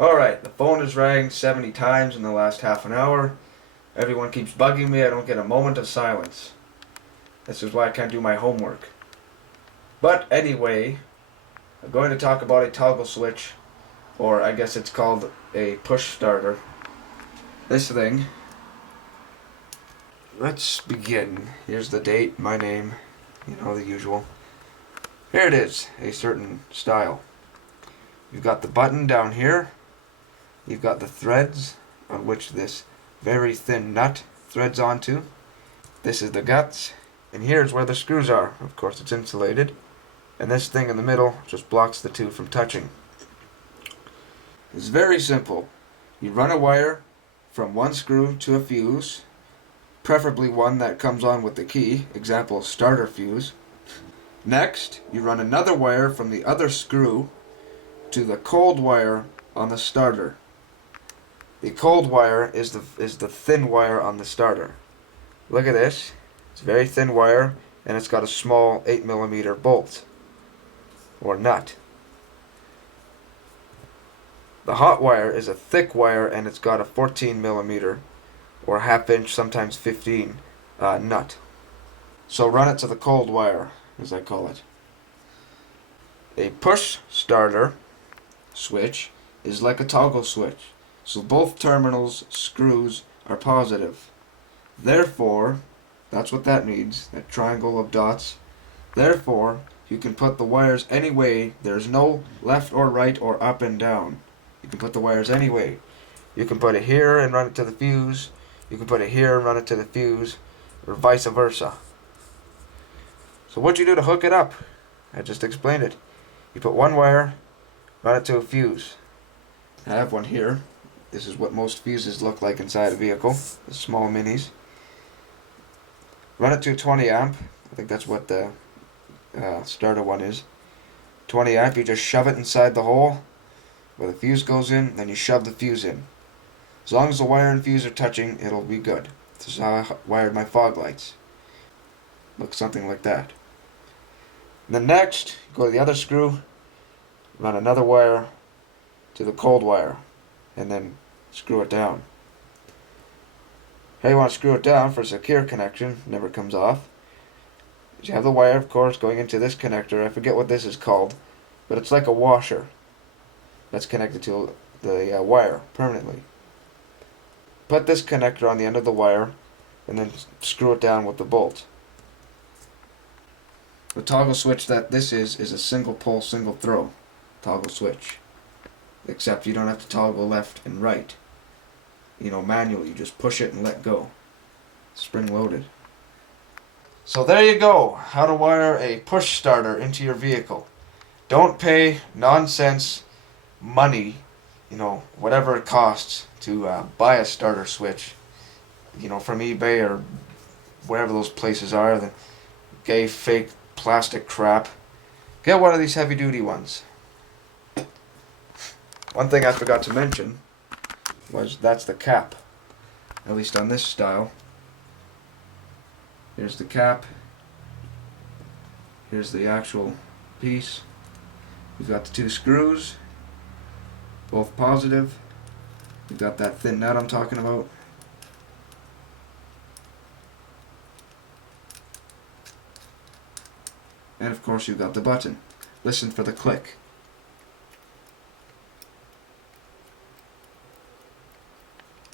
Alright, the phone has rang 70 times in the last half an hour. Everyone keeps bugging me. I don't get a moment of silence. This is why I can't do my homework. But anyway, I'm going to talk about a toggle switch, or I guess it's called a push starter. This thing. Let's begin. Here's the date, my name, the usual. Here it is, a certain style. You've got the button down here. You've got the threads on which this very thin nut threads onto. This is the guts, and here's where the screws are. Of course, it's insulated. And this thing in the middle just blocks the two from touching. It's very simple. You run a wire from one screw to a fuse, preferably one that comes on with the key, example starter fuse. Next, you run another wire from the other screw to the cold wire on the starter. The cold wire is the thin wire on the starter. Look at this. It's a very thin wire, and it's got a small 8mm bolt or nut. The hot wire is a thick wire, and it's got a 14mm or half-inch, sometimes 15 nut. So run it to the cold wire, as I call it. A push starter switch is like a toggle switch. So both terminals, screws, are positive. Therefore, that's what that means, that triangle of dots. Therefore, you can put the wires any way. There's no left or right or up and down. You can put the wires any way. You can put it here and run it to the fuse. You can put it here and run it to the fuse, or vice versa. So what do you do to hook it up? I just explained it. You put one wire, run it to a fuse. I have one here. This is what most fuses look like inside a vehicle, the small minis. Run it to 20 amp. I think that's what the starter one is. 20 amp, you just shove it inside the hole where the fuse goes in, then you shove the fuse in. As long as the wire and fuse are touching, it'll be good. This is how I wired my fog lights. Looks something like that. And then next, go to the other screw, run another wire to the cold wire, and then screw it down. How you want to screw it down for a secure connection, never comes off. You have the wire, of course, going into this connector. I forget what this is called, but it's like a washer that's connected to the wire permanently. Put this connector on the end of the wire, and then screw it down with the bolt. The toggle switch that this is a single pull, single throw toggle switch. Except you don't have to toggle left and right. Manually, you just push it and let go. Spring loaded. So there you go, how to wire a push starter into your vehicle. Don't pay nonsense money, whatever it costs to buy a starter switch, from eBay or wherever those places are, the gay fake plastic crap. Get one of these heavy duty ones. One thing I forgot to mention was that's the cap, at least on this style. Here's the cap. Here's the actual piece. We've got the two screws, both positive. We've got that thin nut I'm talking about. And of course you've got the button. Listen for the click.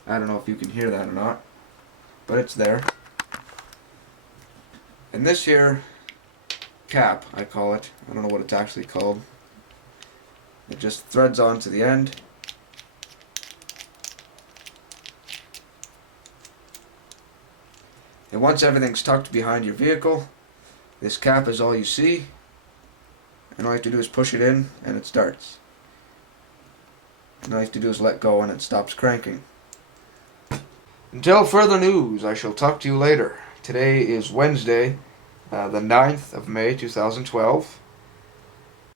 I don't know if you can hear that or not, but it's there. And this here cap, I call it, I don't know what it's actually called. It just threads on to the end. And once everything's tucked behind your vehicle, this cap is all you see. And all you have to do is push it in and it starts. And all you have to do is let go and it stops cranking. Until further news, I shall talk to you later. Today is Wednesday, the 9th of May 2012.